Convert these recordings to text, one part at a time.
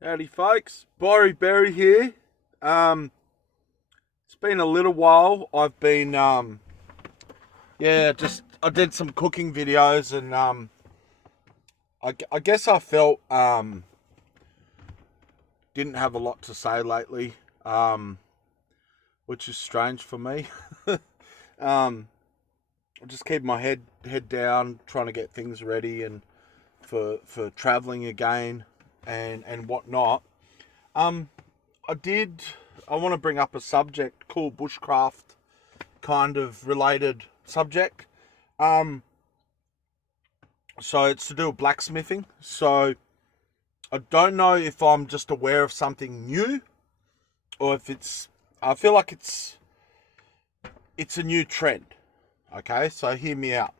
Howdy folks, Borry Berry here. It's been a little while. I've been I did some cooking videos and I guess I felt didn't have a lot to say lately, which is strange for me. um, I just keep my head down, trying to get things ready and for traveling again and whatnot. Um, I did. I want to bring up a subject called bushcraft, kind of related subject. Um, so it's to do with blacksmithing. So I don't know if I'm just aware of something new or if it's. I feel like it's a new trend. Okay, so hear me out.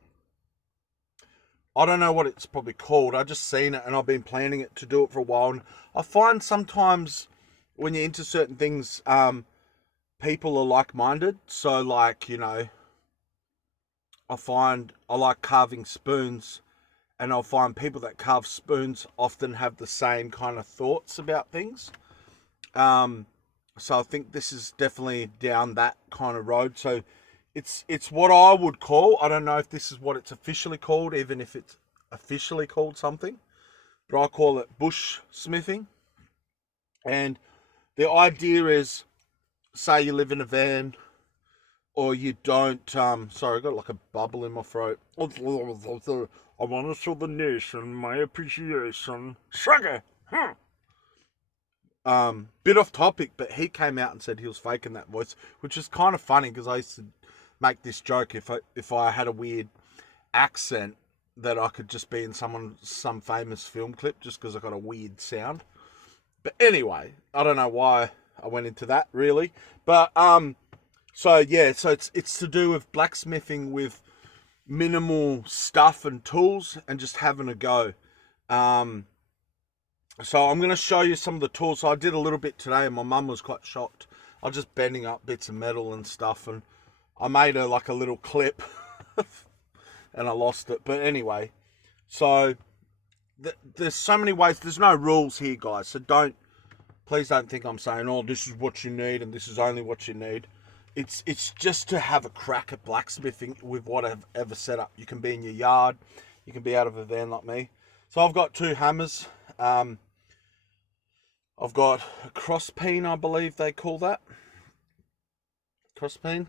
I don't know what it's probably called. I just seen it and I've been planning it to do it for a while. And I find sometimes when you're into certain things, people are like-minded. So, like, I find I like carving spoons, and I'll find people that carve spoons often have the same kind of thoughts about things. Um, so I think this is definitely down that kind of road. So it's what I would call. I don't know if this is what it's officially called, even if it's officially called something, but I call it bush smithing. And the idea is, say you live in a van or you don't. Sorry, I got like a bubble in my throat. I want to show the nation my appreciation. Sugar. Bit off topic, but he came out and said he was faking that voice, which is kind of funny because I used to make this joke if I had a weird accent that I could just be in some famous film clip just because I got a weird sound. But anyway, I don't know why I went into that really, but so yeah, so it's to do with blacksmithing with minimal stuff and tools and just having a go. Um, so I'm going to show you some of the tools. So I did a little bit today, and my mum was quite shocked. I was just bending up bits of metal and stuff, and I made her like a little clip, and I lost it. But anyway, so there's so many ways. There's no rules here, guys. So please don't think I'm saying, oh, this is what you need and this is only what you need. It's just to have a crack at blacksmithing with whatever setup. You can be in your yard, you can be out of a van like me. So I've got two hammers. I've got a crosspeen, I believe they call that. Crosspeen.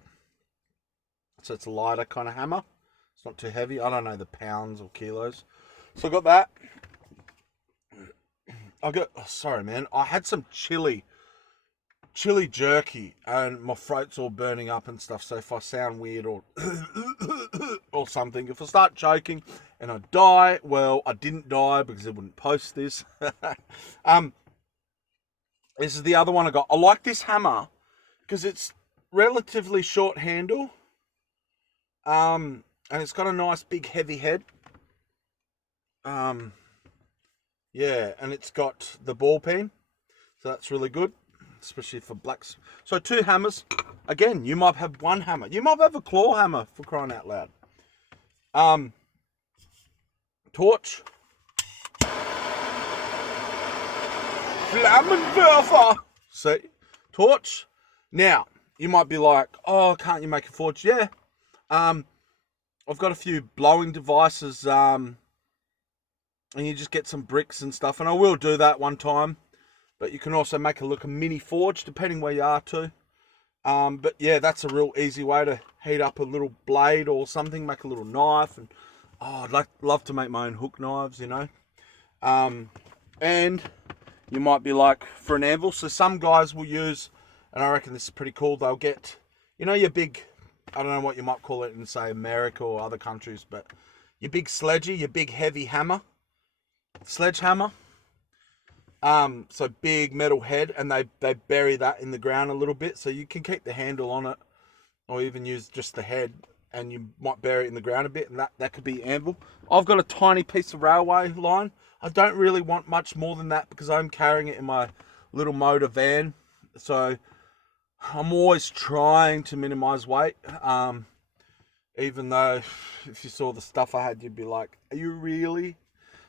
So it's a lighter kind of hammer. It's not too heavy. I don't know the pounds or kilos. So I got that. Sorry, man. I had some chili jerky and my throat's all burning up and stuff. So if I sound weird or or something, if I start choking and I die, well, I didn't die because I wouldn't post this. um, this is the other one I got. I like this hammer because it's relatively short handle. And it's got a nice big heavy head. Um, yeah, and it's got the ball peen, so that's really good, especially for blacks. So two hammers. Again, you might have one hammer. You might have a claw hammer, for crying out loud. Um, Torch. Flammenwerfer. See, torch. Now you might be like, oh, can't you make a forge? Yeah. I've got a few blowing devices. And you just get some bricks and stuff, and I will do that one time. But you can also make a mini forge depending where you are too. But yeah, that's a real easy way to heat up a little blade or something, make a little knife, and I'd love to make my own hook knives, And you might be like, for an anvil, so some guys will use, and I reckon this is pretty cool. They'll get, your big, I don't know what you might call it in say America or other countries, but your big sledgy, your big heavy hammer, sledgehammer. So big metal head, and they bury that in the ground a little bit, so you can keep the handle on it, or even use just the head, and you might bury it in the ground a bit, and that could be anvil. I've got a tiny piece of railway line. I don't really want much more than that because I'm carrying it in my little motor van, so I'm always trying to minimize weight. Even though if you saw the stuff I had, you'd be like, are you really?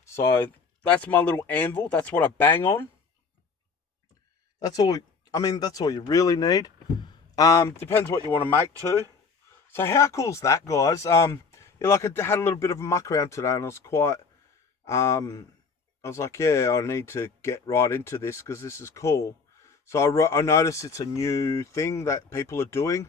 So that's my little anvil. That's what I bang on. That's all. I mean, that's all you really need. Depends what you want to make too. So how cool's that, guys? Yeah, like I had a little bit of a muck around today, and I was quite. I was like, yeah, I need to get right into this because this is cool. So I noticed it's a new thing that people are doing.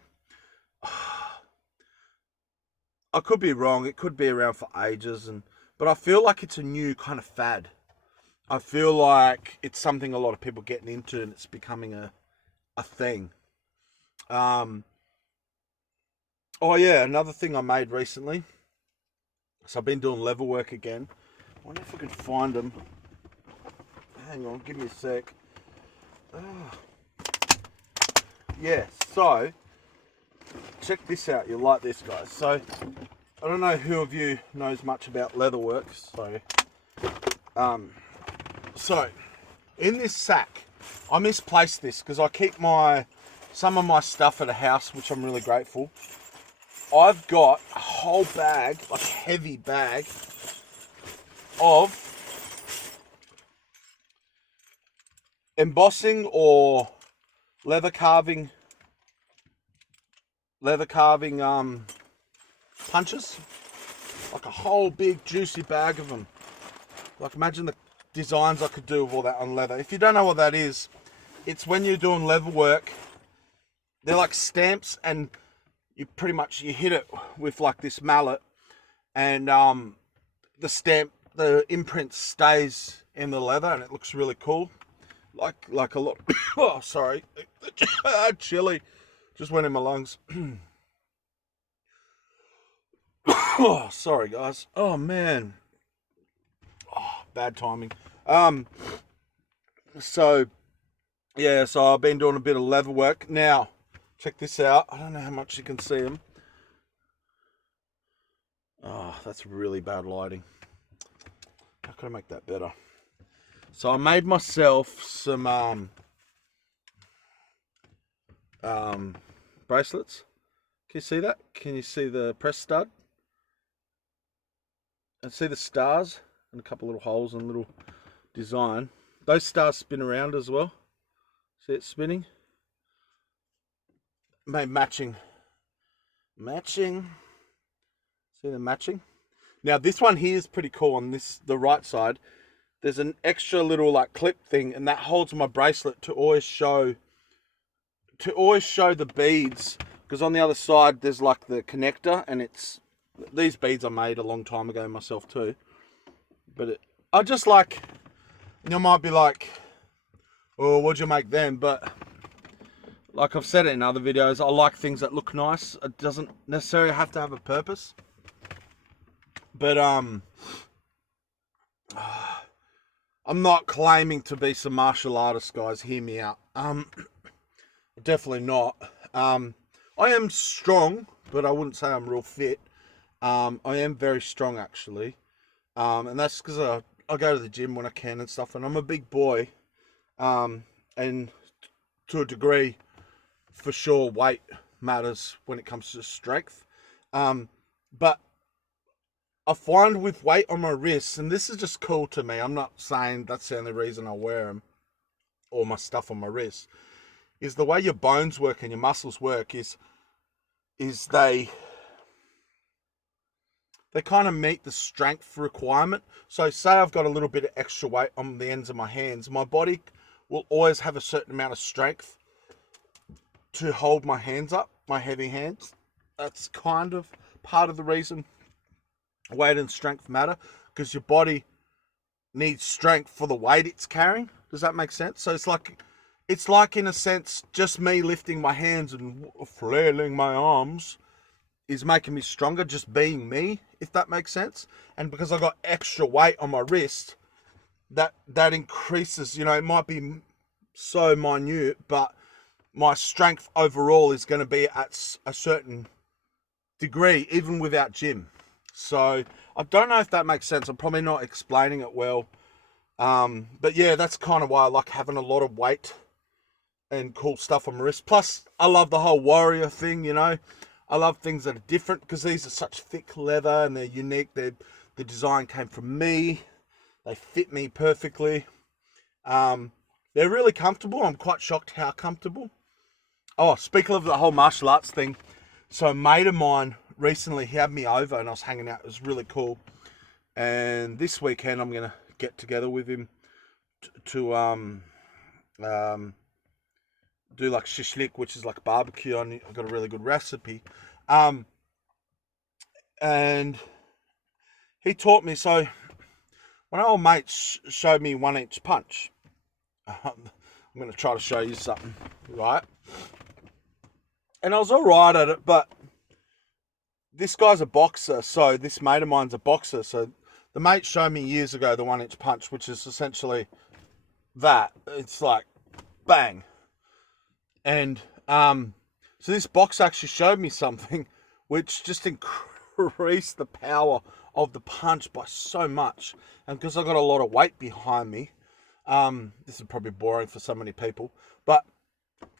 I could be wrong. It could be around for ages, but I feel like it's a new kind of fad. I feel like it's something a lot of people are getting into, and it's becoming a thing. Um, oh yeah, another thing I made recently. So I've been doing level work again. I wonder if I can find them. Hang on, give me a sec. Yeah, so check this out. You'll like this, guys. So I don't know who of you knows much about leatherworks. So in this sack, I misplaced this because I keep some of my stuff at a house, which I'm really grateful. I've got a whole bag, like a heavy bag, of embossing or leather carving punches. Like a whole big juicy bag of them. Like imagine the designs I could do with all that on leather. If you don't know what that is, it's when you're doing leather work, they're like stamps, and you hit it with like this mallet, and the imprint stays in the leather, and it looks really cool. Like a lot. Oh, sorry, chili just went in my lungs. Oh, sorry guys. Oh man. Oh, bad timing. So yeah, so I've been doing a bit of leather work. Now, check this out. I don't know how much you can see them. Oh, that's really bad lighting. How can I make that better? So I made myself some bracelets. Can you see that? Can you see the press stud? And see the stars and a couple little holes and little design. Those stars spin around as well. See it spinning? Made matching. See them matching? Now this one here is pretty cool. On the right side, there's an extra little like clip thing, and that holds my bracelet to always show the beads, because on the other side there's like the connector, and these beads I made a long time ago myself too. But I just like, you might be like, oh, what'd you make them? But like I've said it in other videos, I like things that look nice. It doesn't necessarily have to have a purpose. But I'm not claiming to be some martial artist, guys. Hear me out. Definitely not. I am strong, but I wouldn't say I'm real fit. I am very strong actually, and that's because I go to the gym when I can and stuff, and I'm a big boy, and to a degree, for sure, weight matters when it comes to strength. But I find with weight on my wrists, and this is just cool to me, I'm not saying that's the only reason I wear them, or my stuff on my wrists, is the way your bones work and your muscles work is they kind of meet the strength requirement. So say I've got a little bit of extra weight on the ends of my hands, my body will always have a certain amount of strength to hold my hands up, my heavy hands. That's kind of part of the reason weight and strength matter, because your body needs strength for the weight it's carrying. Does that make sense? So it's like in a sense, just me lifting my hands and flailing my arms is making me stronger, just being me, if that makes sense. And because I got extra weight on my wrist, that increases, it might be so minute, but my strength overall is going to be at a certain degree, even without gym. So I don't know if that makes sense. I'm probably not explaining it well. But yeah, that's kind of why I like having a lot of weight and cool stuff on my wrist. Plus, I love the whole warrior thing, I love things that are different, because these are such thick leather and they're unique. The design came from me. They fit me perfectly. They're really comfortable. I'm quite shocked how comfortable. Oh, speaking of the whole martial arts thing, so a mate of mine recently, he had me over and I was hanging out. It was really cool. And this weekend I'm gonna get together with him to um, do like shishlik, which is like barbecue. I've got a really good recipe. Um, and he taught me. So one old mate showed me 1-inch punch. I'm going to try to show you something, right? And I was all right at it, but this guy's a boxer, so this mate of mine's a boxer. So the mate showed me years ago the 1-inch punch, which is essentially that. It's like bang. And so this box actually showed me something which just increased the power of the punch by so much. And because I got a lot of weight behind me, this is probably boring for so many people, but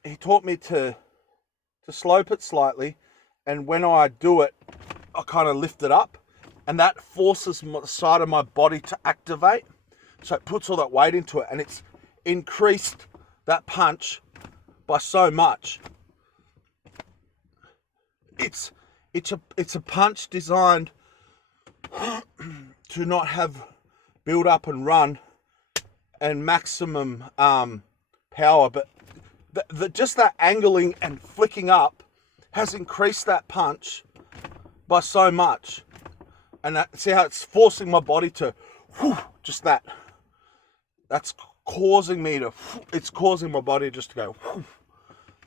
he taught me to slope it slightly, and when I do it, I kind of lift it up, and that forces the side of my body to activate. So it puts all that weight into it, and it's increased that punch by so much. It's a punch designed to not have build up and run and maximum power, but just that angling and flicking up has increased that punch by so much. And see how it's forcing my body to, just that. That's causing me to, it's causing my body just to go,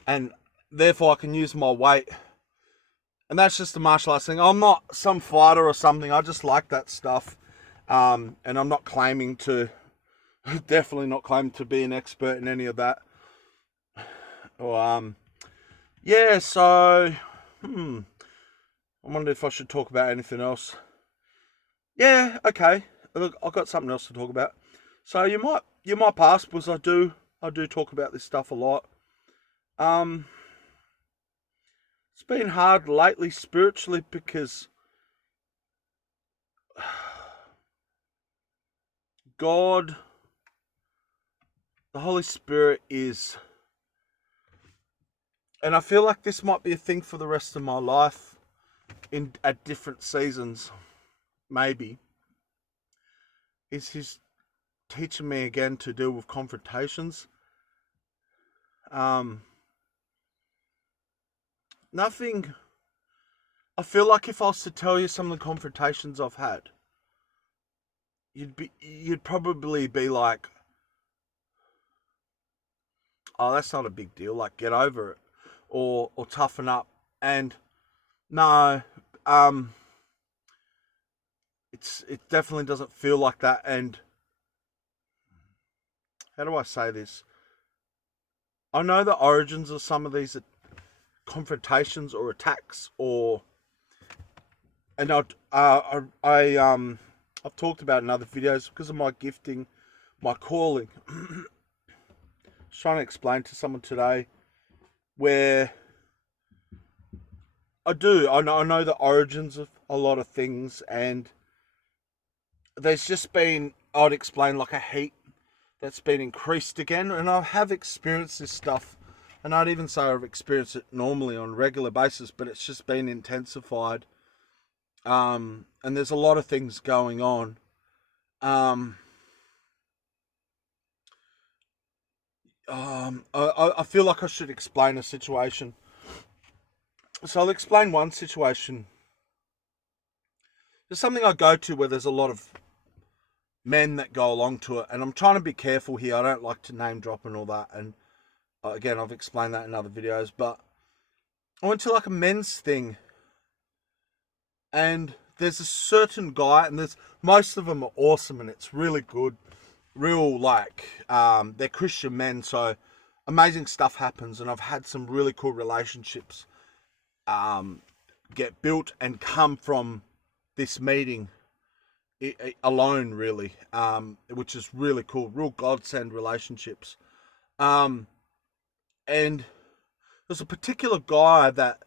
and therefore I can use my weight. And that's just a martial arts thing. I'm not some fighter or something. I just like that stuff. And I'm not claiming to, definitely not claiming to be an expert in any of that. Or, yeah, so, I wonder if I should talk about anything else. Yeah, okay. Look, I've got something else to talk about. So you might pass, because I do talk about this stuff a lot. It's been hard lately spiritually, because God, the Holy Spirit is, and I feel like this might be a thing for the rest of my life at different seasons, maybe, is He's teaching me again to deal with confrontations. Nothing, I feel like if I was to tell you some of the confrontations I've had, you'd probably be like, oh, that's not a big deal, like, get over it, or toughen up. And no, it definitely doesn't feel like that. And how do I say this? I know the origins of some of these confrontations or attacks, and I've talked about in other videos, because of my gifting, my calling. I was trying to explain to someone today where I know the origins of a lot of things, and there's just been, I'd explain, like a heat that's been increased again. And I have experienced this stuff, and I'd even say I've experienced it normally on a regular basis, but it's just been intensified. And there's a lot of things going on. I feel like I should explain a situation. So I'll explain one situation. There's something I go to where there's a lot of men that go along to it, and I'm trying to be careful here. I don't like to name drop and all that, and again, I've explained that in other videos, but I went to like a men's thing, and there's a certain guy, and most of them are awesome, and it's really good, real, like, they're Christian men, so amazing stuff happens, and I've had some really cool relationships get built and come from this meeting alone, really, which is really cool, real godsend relationships. And there's a particular guy that,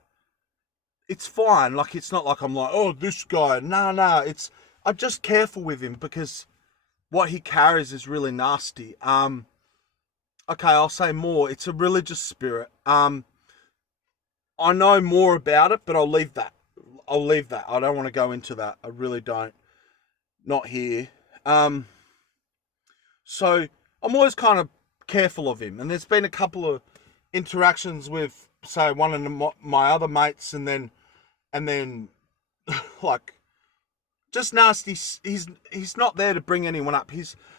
it's fine, like, it's not like I'm like, oh, this guy, no, I'm just careful with him, because what he carries is really nasty. okay, I'll say more. It's a religious spirit. I know more about it, but I'll leave that. I'll leave that. I don't want to go into that. I really don't. Not here. So I'm always kind of careful of him. And there's been a couple of interactions with, say, one of my other mates, and then like, just nasty. He's not there to bring anyone up.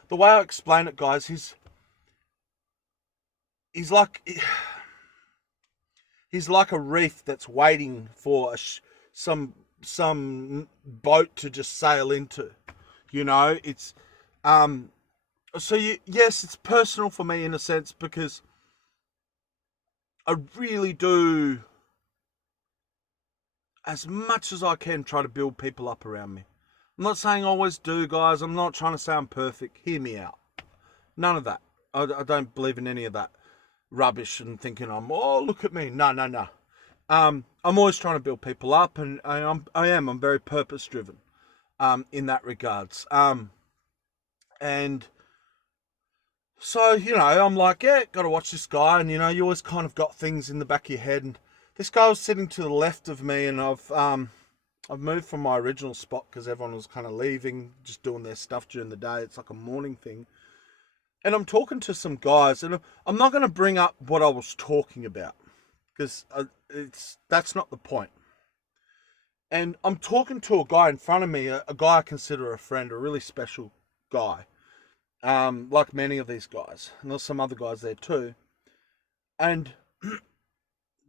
The way I explain it, guys. He's like a reef that's waiting for some boat to just sail into. You know, it's yes, it's personal for me in a sense, because I really do, as much as I can, try to build people up around me. I'm not saying I always do, guys. I'm not trying to say I'm perfect. Hear me out. None of that. I don't believe in any of that rubbish and thinking oh, look at me. No. I'm always trying to build people up, and I'm very purpose driven in that regards. And so, I'm like, yeah, got to watch this guy. And, you always kind of got things in the back of your head. And this guy was sitting to the left of me, and I've moved from my original spot because everyone was kind of leaving, just doing their stuff during the day. It's like a morning thing. And I'm talking to some guys, and I'm not going to bring up what I was talking about, because that's not the point. And I'm talking to a guy in front of me, a guy I consider a friend, a really special guy, like many of these guys. And there's some other guys there too. And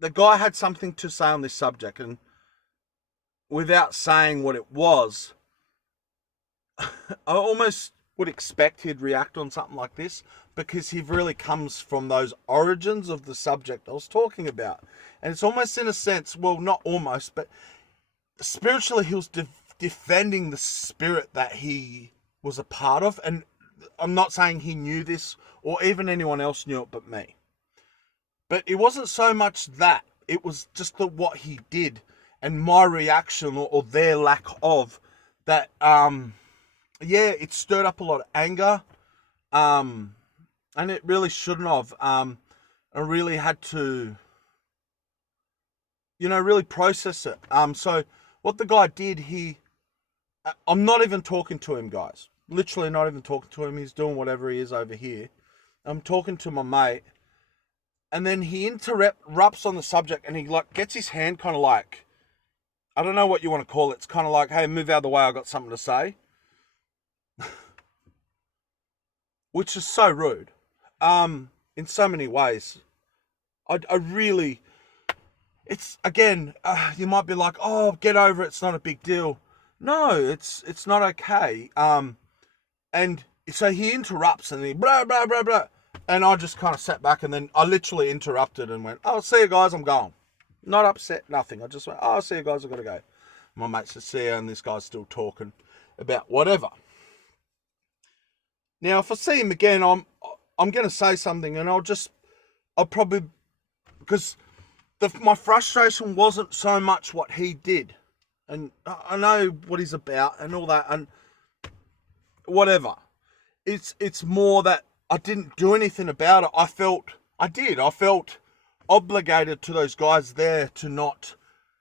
the guy had something to say on this subject, and without saying what it was, I almost would expect he'd react on something like this, because he really comes from those origins of the subject I was talking about. And it's almost, in a sense, well, not almost, but spiritually he was defending the spirit that he was a part of. And I'm not saying he knew this, or even anyone else knew it but me. But it wasn't so much that. It was just what he did, and my reaction, or their lack of that. Yeah, it stirred up a lot of anger, and it really shouldn't have. I really had to, really process it. So what the guy did, I'm not even talking to him, guys. Literally not even talking to him. He's doing whatever he is over here. I'm talking to my mate, and then he interrupts on the subject, and he gets his hand kind of like, I don't know what you want to call it. It's kind of like, hey, move out of the way. I got something to say. Which is so rude, in so many ways. I really, it's, again, you might be like, oh, get over it, it's not a big deal. No, it's not okay. And so he interrupts, and he blah, blah, blah, blah. And I just kind of sat back, and then I literally interrupted and went, oh, see you guys, I'm going. Not upset, nothing. I just went, oh, see you guys, I've got to go. My mate said, see you, and this guy's still talking about whatever. Now, if I see him again, I'm going to say something, and I'll probably, because my frustration wasn't so much what he did, and I know what he's about and all that, and whatever. It's more that I didn't do anything about it. I felt obligated to those guys there to not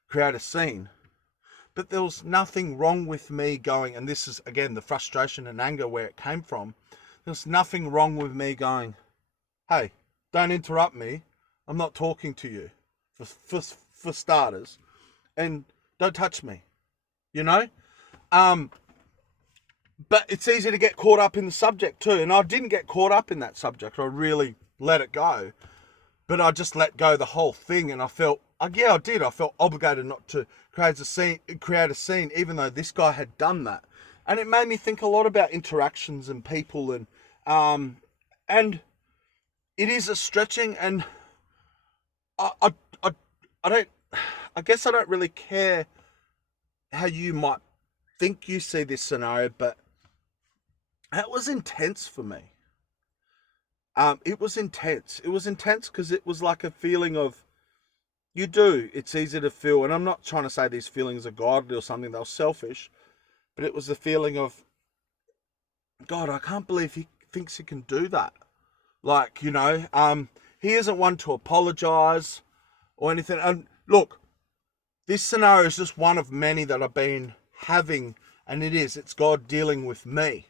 create a scene. But there was nothing wrong with me going, and this is, again, the frustration and anger where it came from. There's nothing wrong with me going, hey, don't interrupt me. I'm not talking to you, for starters. And don't touch me, But it's easy to get caught up in the subject too. And I didn't get caught up in that subject. I really let it go. But I just let go the whole thing. And I felt, I did. I felt obligated not to create a scene, even though this guy had done that. And it made me think a lot about interactions and people, and it is a stretching, and I guess I don't really care how you might think you see this scenario, but that was intense for me. It was intense. It was intense because it was like a feeling of, it's easy to feel, and I'm not trying to say these feelings are godly or something, they're selfish, but it was the feeling of, God, I can't believe he thinks he can do that. Like, he isn't one to apologize or anything. And look, this scenario is just one of many that I've been having, and it's God dealing with me.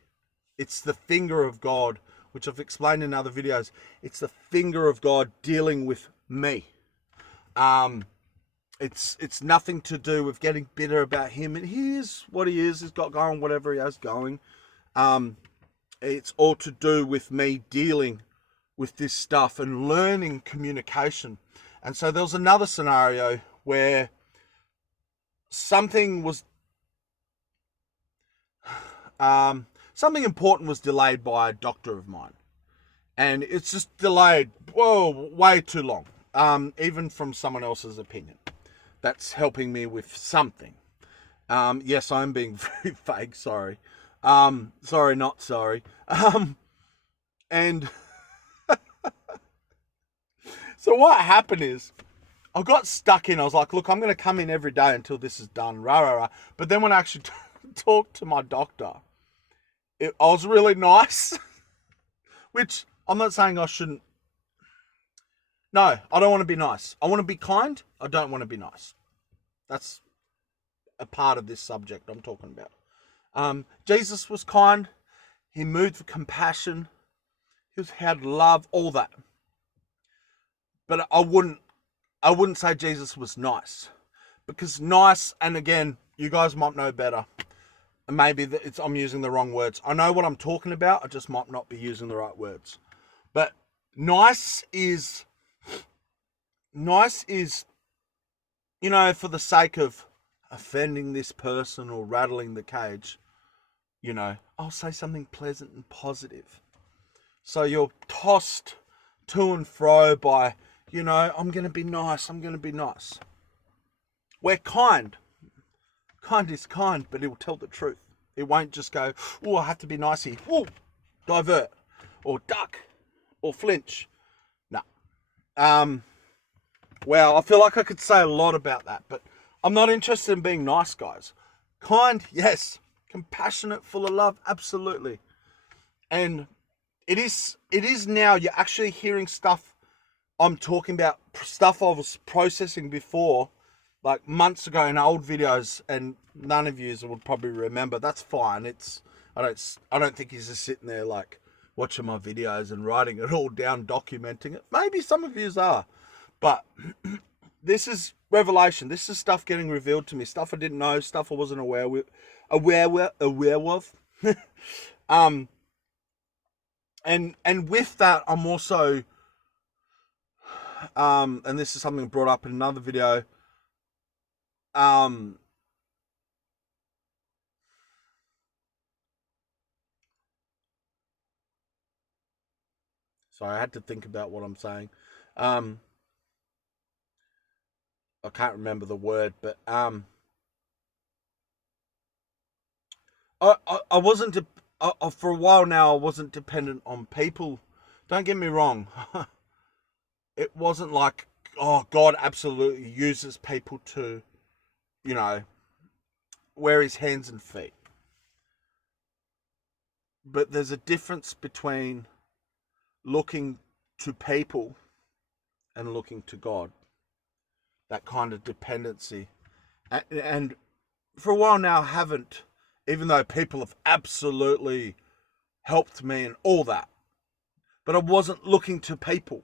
It's the finger of God, which I've explained in other videos. It's the finger of God dealing with me. It's nothing to do with getting bitter about him, and he is what he is. He's got going whatever he has going. It's all to do with me dealing with this stuff and learning communication. And so there was another scenario where something important was delayed by a doctor of mine, and it's just delayed way too long, even from someone else's opinion that's helping me with something. Yes, I'm being very vague, sorry. Sorry, not sorry. And so what happened is, I got stuck in. I was like, look, I'm going to come in every day until this is done. Rah, rah, rah. But then when I actually talked to my doctor, I was really nice. Which, I'm not saying I shouldn't. No, I don't want to be nice. I want to be kind. I don't want to be nice. That's a part of this subject I'm talking about. Jesus was kind. He moved with compassion. He had love, all that. But I wouldn't say Jesus was nice, because nice, and again, you guys might know better. And maybe I'm using the wrong words. I know what I'm talking about. I just might not be using the right words. But nice is, for the sake of offending this person or rattling the cage, I'll say something pleasant and positive. So you're tossed to and fro by, I'm going to be nice. I'm going to be nice. We're kind. Kind is kind, but it will tell the truth. It won't just go, oh, I have to be nice here. Oh, divert. Or duck. Or flinch. No. Well, I feel like I could say a lot about that, but I'm not interested in being nice, guys. Kind, yes. Compassionate, full of love, absolutely. And it is now, you're actually hearing stuff I'm talking about, stuff I was processing before, like months ago in old videos, and none of you would probably remember. That's fine. I don't think he's just sitting there like watching my videos and writing it all down, documenting it. Maybe some of you are, but this is revelation. This is stuff getting revealed to me, stuff I didn't know, stuff I wasn't aware of. And with that, I'm also, and this is something brought up in another video, sorry, I had to think about what I'm saying. I can't remember the word, but I wasn't for a while now. I wasn't dependent on people. Don't get me wrong. It wasn't like, oh, God absolutely uses people to, wear his hands and feet. But there's a difference between looking to people and looking to God. That kind of dependency. And for a while now, I haven't, even though people have absolutely helped me and all that. But I wasn't looking to people.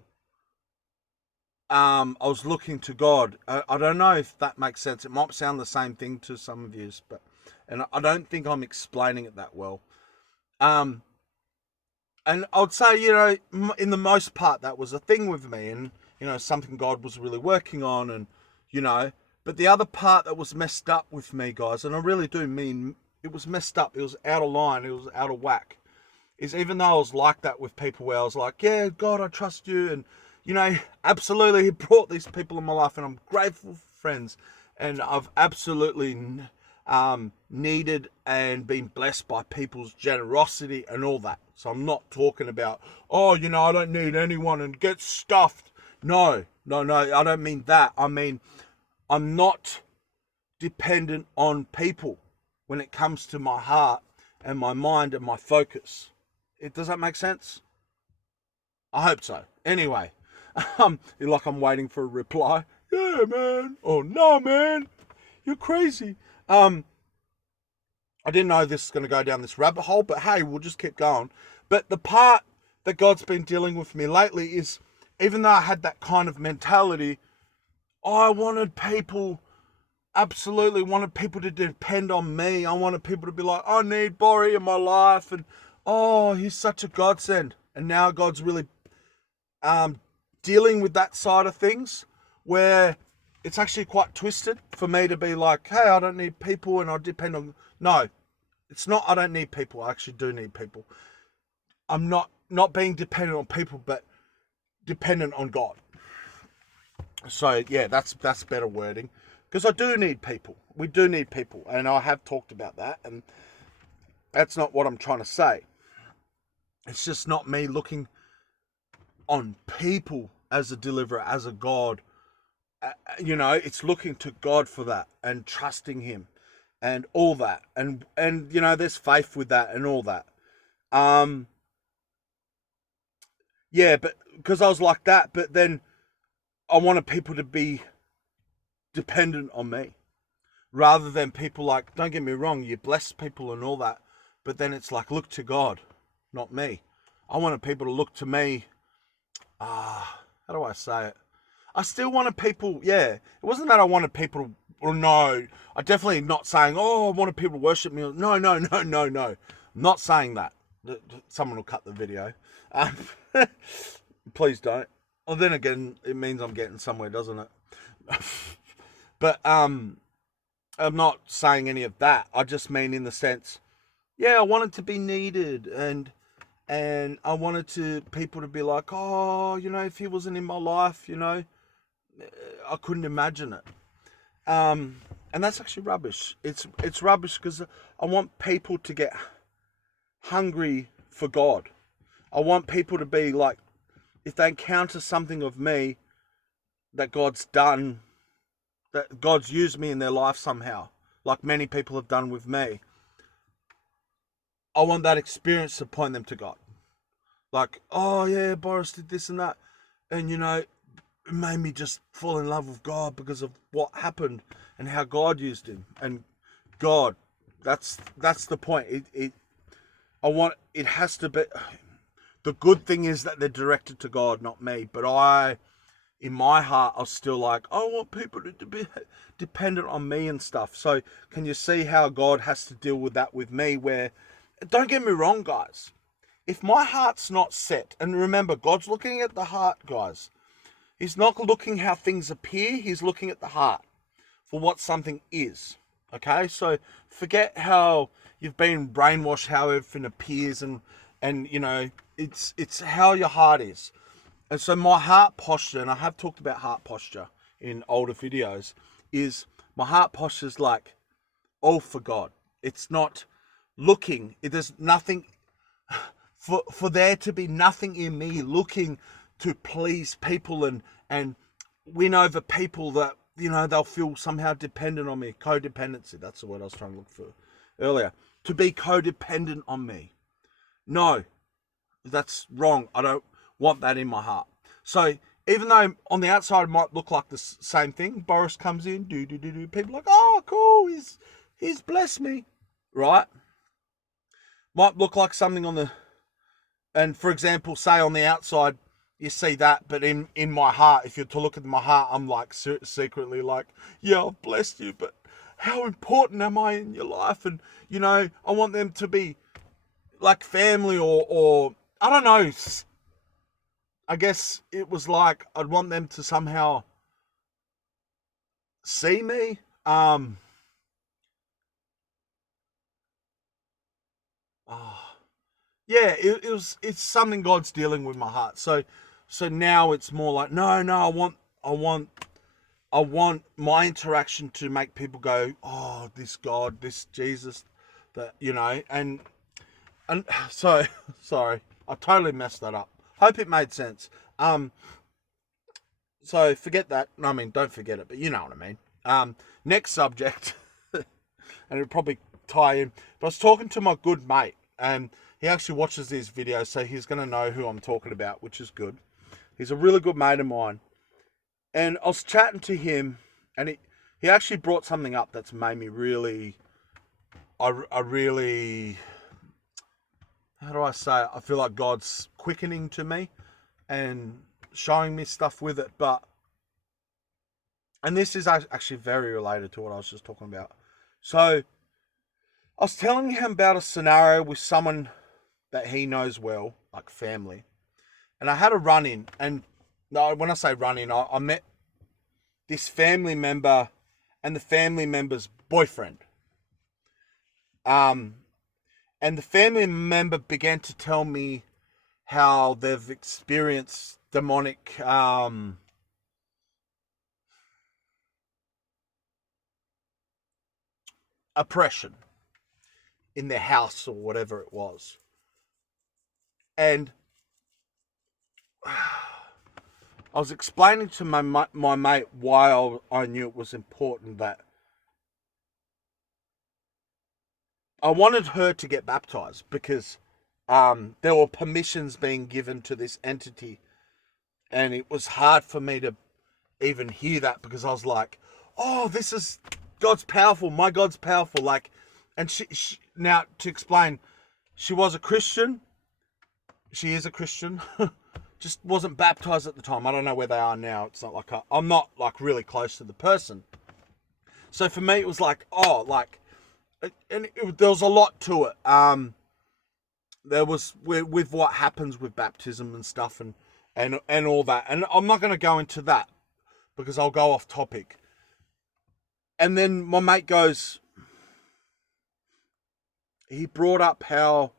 I was looking to God. I don't know if that makes sense. It might sound the same thing to some of you, and I don't think I'm explaining it that well. And I would say, in the most part, that was a thing with me, and something God was really working on, and but the other part that was messed up with me, guys, and I really do mean it was messed up. It was out of line. It was out of whack. Is even though I was like that with people, where I was like, yeah, God, I trust you, and absolutely, he brought these people in my life, and I'm grateful for friends, and I've absolutely needed and been blessed by people's generosity and all that. So I'm not talking about, oh, I don't need anyone and get stuffed. No, I don't mean that. I mean, I'm not dependent on people when it comes to my heart and my mind and my focus. Does that make sense? I hope so. Anyway, like I'm waiting for a reply. Yeah, man. Oh, no, man. You're crazy. I didn't know this was going to go down this rabbit hole, but hey, we'll just keep going. But the part that God's been dealing with me lately is, even though I had that kind of mentality, I absolutely wanted people to depend on me. I wanted people to be like, I need Borry in my life, and oh, he's such a godsend. And now God's really dealing with that side of things, where it's actually quite twisted for me to be like, hey, I don't need people and I depend on... No, it's not I don't need people. I actually do need people. I'm not being dependent on people, but dependent on God. So yeah, that's better wording, because I do need people. We do need people, and I have talked about that, and that's not what I'm trying to say. It's just not me looking on people as a deliverer, as a God. It's looking to God for that and trusting him and all that. And there's faith with that and all that. Yeah, but because I was like that, but then I wanted people to be dependent on me, rather than people like, don't get me wrong, you bless people and all that, but then it's like, look to God, not me. I wanted people to look to me. How do I say it? I still wanted people, yeah. It wasn't that I wanted people to, no, I definitely not saying, oh, I wanted people to worship me. No. I'm not saying that. Someone will cut the video. Please don't. Well, then again, it means I'm getting somewhere, doesn't it? But I'm not saying any of that. I just mean in the sense, yeah, I wanted to be needed, and I wanted people to be like, oh, if he wasn't in my life, I couldn't imagine it. And that's actually rubbish. It's rubbish, because I want people to get hungry for God. I want people to be like, if they encounter something of me that God's done, that God's used me in their life somehow, like many people have done with me, I want that experience to point them to God. Like, oh yeah, Boris did this and that, and it made me just fall in love with God because of what happened and how God used him. And God, that's the point. It has to be. The good thing is that they're directed to God, not me. But in my heart, I was still like, I want people to be dependent on me and stuff. So can you see how God has to deal with that with me? Where, don't get me wrong, guys. If my heart's not set, and remember, God's looking at the heart, guys. He's not looking how things appear. He's looking at the heart for what something is. Okay? So forget how you've been brainwashed, how everything appears, and it's how your heart is. And so my heart posture, and I have talked about heart posture in older videos, is my heart posture is like all for God. It's not looking. There's nothing for there to be nothing in me looking to please people and win over people that they'll feel somehow dependent on me. Codependency. That's the word I was trying to look for earlier. To be codependent on me. No, that's wrong. I don't want that in my heart. So even though on the outside it might look like the same thing, Boris comes in, people are like, oh, cool, he's blessed me, right? Might look like something on the, and for example, say on the outside you see that, but in my heart, if you're to look at my heart, I'm like secretly like, yeah, I've blessed you, but how important am I in your life? And I want them to be like family, or I don't know. I guess it was like I'd want them to somehow see me. Yeah, it's something God's dealing with my heart. So now it's more like, no, I want my interaction to make people go, oh, this God, this Jesus, that and so sorry, I totally messed that up. Hope it made sense. So forget that. I mean, don't forget it, but you know what I mean. Next subject, and it'll probably tie in. But I was talking to my good mate, and he actually watches these videos, so he's going to know who I'm talking about, which is good. He's a really good mate of mine. And I was chatting to him, and he actually brought something up that's made me really, I really, how do I say it? I feel like God's quickening to me and showing me stuff with it. And this is actually very related to what I was just talking about. So I was telling him about a scenario with someone that he knows well, like family. And I had a run-in. And when I say run-in, I met this family member and the family member's boyfriend. And the family member began to tell me how they've experienced demonic oppression in their house or whatever it was. And I was explaining to my mate why I knew it was important that I wanted her to get baptized, because there were permissions being given to this entity, and it was hard for me to even hear that, because I was like, oh, this is God's powerful. My God's powerful. Like, and she now, to explain, she was a Christian. She is a Christian. Just wasn't baptized at the time. I don't know where they are now. It's not like I'm not like really close to the person. So for me, it was like, oh, like, and there was a lot to it. There was with what happens with baptism and stuff, and all that. And I'm not going to go into that because I'll go off topic. And then my mate goes, he brought up how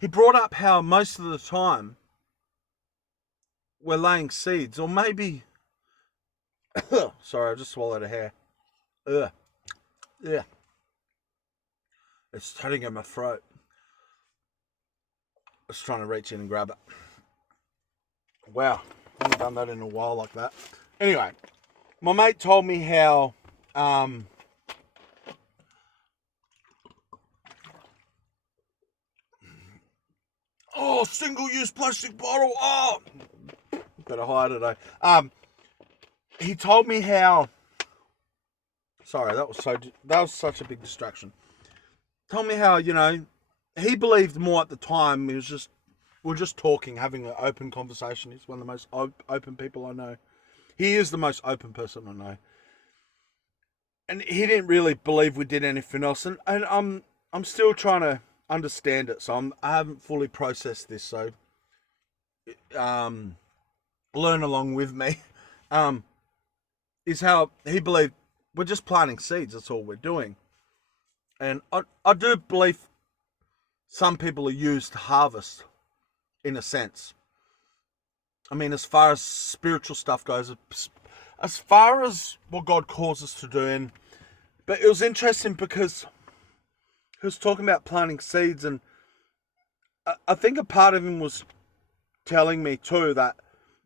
he brought up how most of the time we're laying seeds, or maybe sorry, I just swallowed a hair. Ugh. Yeah. It's starting in my throat. I was trying to reach in and grab it. Wow. I haven't done that in a while like that. Anyway, my mate told me how oh, single-use plastic bottle. Oh, better hide it. He told me how. Sorry, that was such a big distraction. Told me how, he believed more at the time. We're just talking, having an open conversation. He's one of the most open people I know. He is the most open person I know. And he didn't really believe we did anything else. And I'm still trying to understand it. So I haven't fully processed this. So learn along with me. Is how he believed we're just planting seeds. That's all we're doing. And I do believe some people are used to harvest, in a sense. I mean, as far as spiritual stuff goes, as far as what God calls us to do. But it was interesting because he was talking about planting seeds, and I think a part of him was telling me too that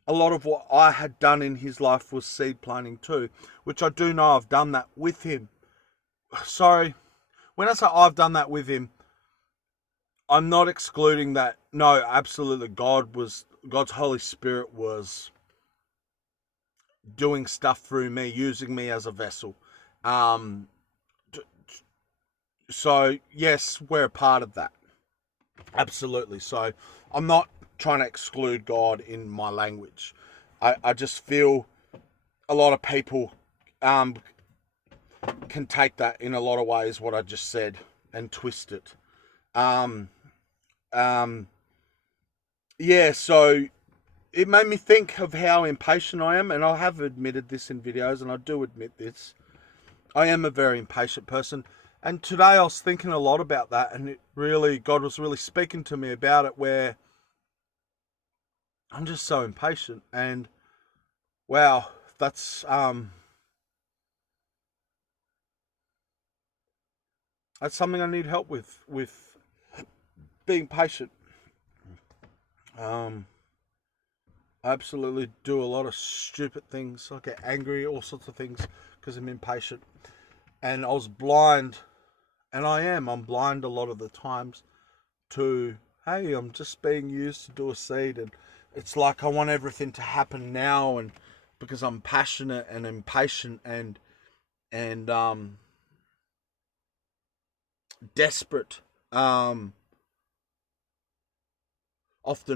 a lot of what I had done in his life was seed planting too, which I do know I've done that with him. Sorry, when I say I've done that with him, I'm not excluding that. No, absolutely, God's Holy Spirit was doing stuff through me, using me as a vessel. So yes, we're a part of that. Absolutely. So I'm not trying to exclude God in my language. I just feel a lot of people can take that in a lot of ways, what I just said, and twist it. Yeah, so it made me think of how impatient I am, and I have admitted this in videos, and I do admit this. I am a very impatient person, and today I was thinking a lot about that, and God was really speaking to me about it, where I'm just so impatient, and wow, that's something I need help with being patient. I absolutely do a lot of stupid things. I get angry, all sorts of things, because I'm impatient. And I was blind And I'm blind a lot of the times to, hey, I'm just being used to do a seed. And it's like I want everything to happen now, and because I'm passionate and impatient and desperate, often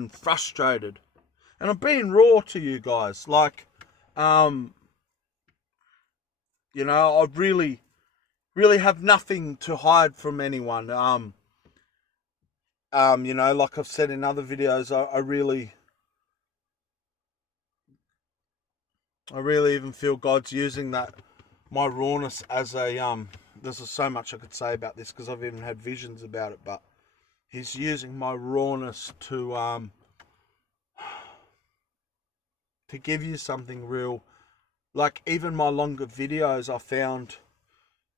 frustrated. And I'm being raw to you guys. Like, um, I really, really have nothing to hide from anyone. Like I've said in other videos, I really even feel God's using that, my rawness, as a there's so much I could say about this because I've even had visions about it, but He's using my rawness to give you something real. Like even my longer videos, I found,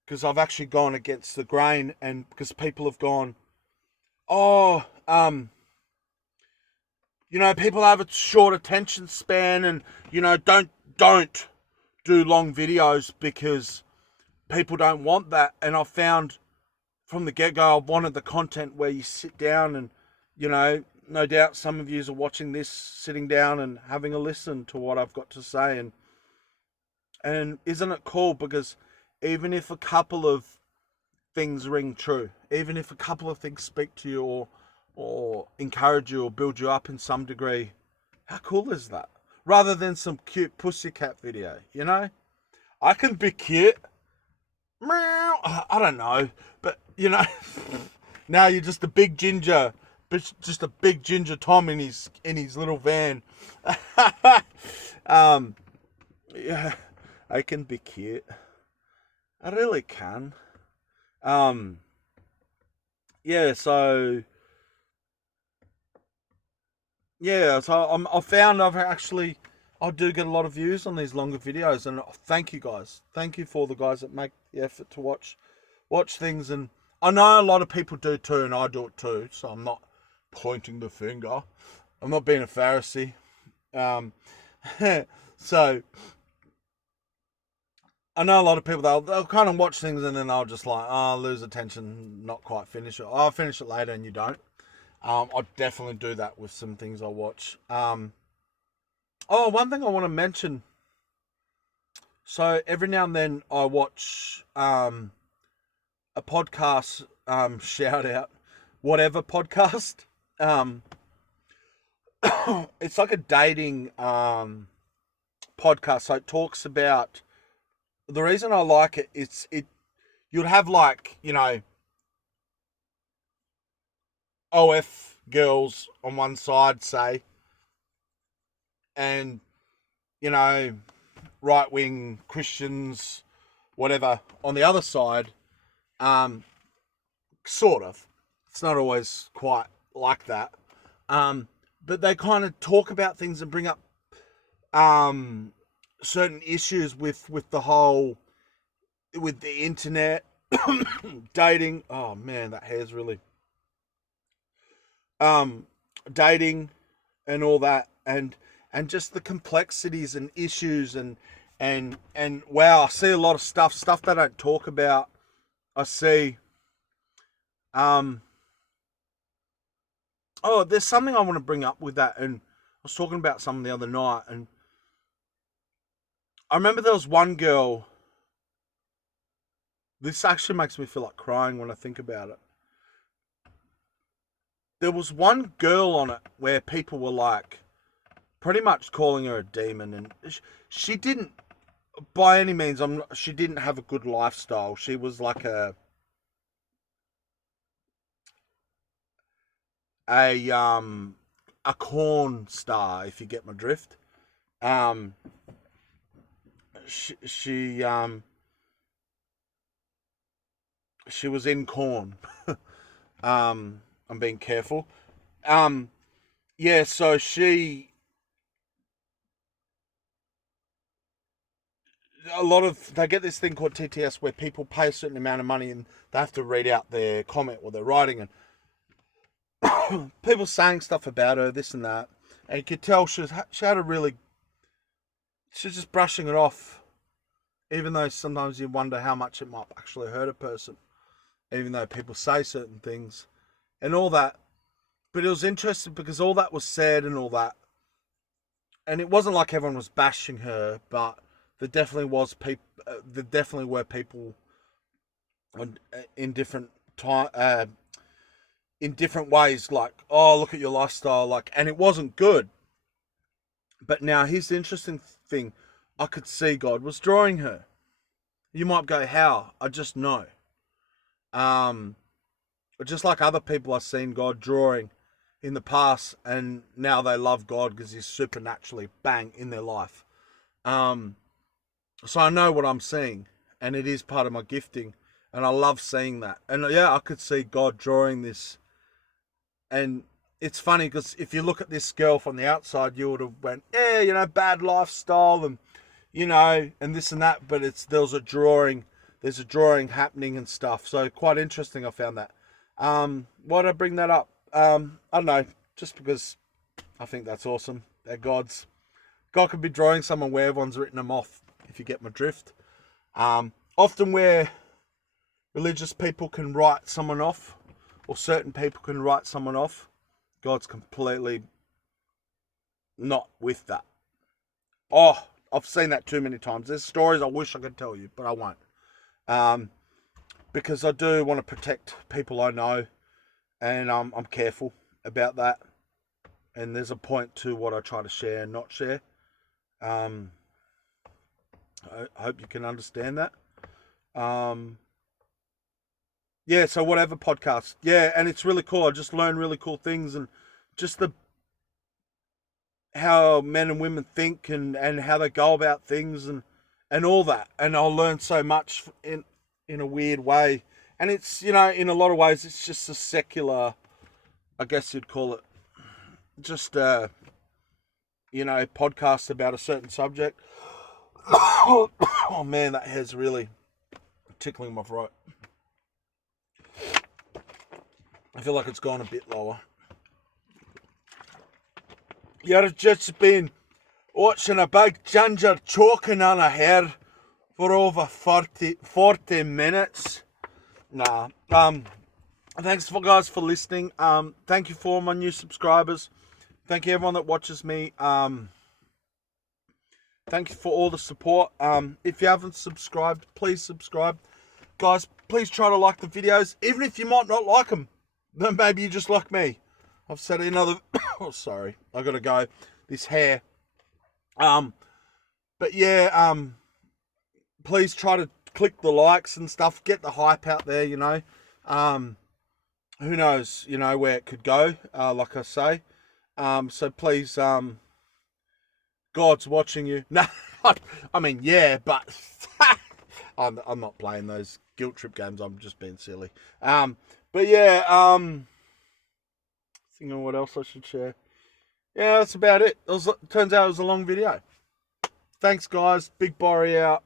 because I've actually gone against the grain, and because people have gone, oh, people have a short attention span, and don't do long videos because people don't want that. And I found from the get-go, I wanted the content where you sit down and, no doubt some of you are watching this sitting down and having a listen to what I've got to say. And isn't it cool? Because even if a couple of things ring true, even if a couple of things speak to you or encourage you or build you up in some degree, how cool is that? Rather than some cute pussycat video, I can be cute. Meow. I don't know, but now you're just a big ginger, just a big ginger Tom in his little van. Yeah, I can be cute. I really can. Yeah. So yeah. So I found I do get a lot of views on these longer videos, and thank you guys. Thank you for the guys that make the effort to watch things. And I know a lot of people do too, and I do it too. So I'm not pointing the finger. I'm not being a Pharisee. So I know a lot of people, they'll kind of watch things and then they'll just lose attention, not quite finish it. I'll finish it later, and you don't. I definitely do that with some things I watch. One thing I want to mention. So every now and then I watch a podcast, shout out, whatever podcast. It's like a dating podcast. So it talks about, the reason I like it, you'd have OF girls on one side, say, and right wing Christians, whatever, on the other side. Sort of. It's not always quite like that. But they kind of talk about things and bring up certain issues with the internet, dating. Oh man, that hair's really dating and all that, and just the complexities and issues and wow, I see a lot of stuff they don't talk about. I see there's something I want to bring up with that, and I was talking about something the other night, and I remember there was one girl. This actually makes me feel like crying when I think about it. There was one girl on it where people were pretty much calling her a demon, and she didn't, by any means, she didn't have a good lifestyle. She was like a corn star, if you get my drift. She was in corn. I'm being careful. Yeah, so they get this thing called TTS where people pay a certain amount of money and they have to read out their comment or their writing, and people saying stuff about her, this and that, and you could tell she was just brushing it off, even though sometimes you wonder how much it might actually hurt a person. even though people say certain things and all that. But it was interesting because all that was said and all that, and it wasn't like everyone was bashing her, but there definitely was people. There definitely were people in different time, in different ways, like, oh, look at your lifestyle, like, and it wasn't good. But now here's the interesting thing: I could see God was drawing her. You might go, how? I just know. Just like other people I've seen God drawing in the past, and now they love God because He's supernaturally bang in their life. So I know what I'm seeing, and it is part of my gifting, and I love seeing that. And yeah, I could see God drawing this, and it's funny because if you look at this girl from the outside, you would have went, yeah, bad lifestyle, and and this and that. But there's a drawing happening and stuff. So quite interesting. I found that. Why did I bring that up? I don't know, just because I think that's awesome. That God could be drawing someone where everyone's written them off, if you get my drift. Often where religious people can write someone off, or certain people can write someone off, God's completely not with that. Oh, I've seen that too many times. There's stories I wish I could tell you, but I won't. Because I do want to protect people I know, and I'm careful about that. And there's a point to what I try to share and not share. I hope you can understand that. Yeah, so whatever podcast. Yeah, and it's really cool. I just learned really cool things, and just how men and women think, and how they go about things, and all that. And I'll learn so much in a weird way. And it's, in a lot of ways, it's just a secular, I guess you'd call it, just podcast about a certain subject. Oh man, that hair's really tickling my throat. I feel like it's gone a bit lower. You've just been watching a big ginger choking on a hair for over 40 minutes. Nah. Thanks guys for listening. Thank you for all my new subscribers. Thank you everyone that watches me. Thank you for all the support. If you haven't subscribed, please subscribe. Guys, please try to like the videos, even if you might not like them. Then maybe you just like me. I've said another. Oh, sorry, I gotta go. This hair. But yeah. Please try to click the likes and stuff. Get the hype out there. Who knows? Where it could go. Like I say. So please. God's watching you. No, I mean, yeah, but I'm not playing those guilt trip games. I'm just being silly. But yeah, thinking what else I should share. Yeah, that's about it. Turns out it was a long video. Thanks, guys. Big Borry out.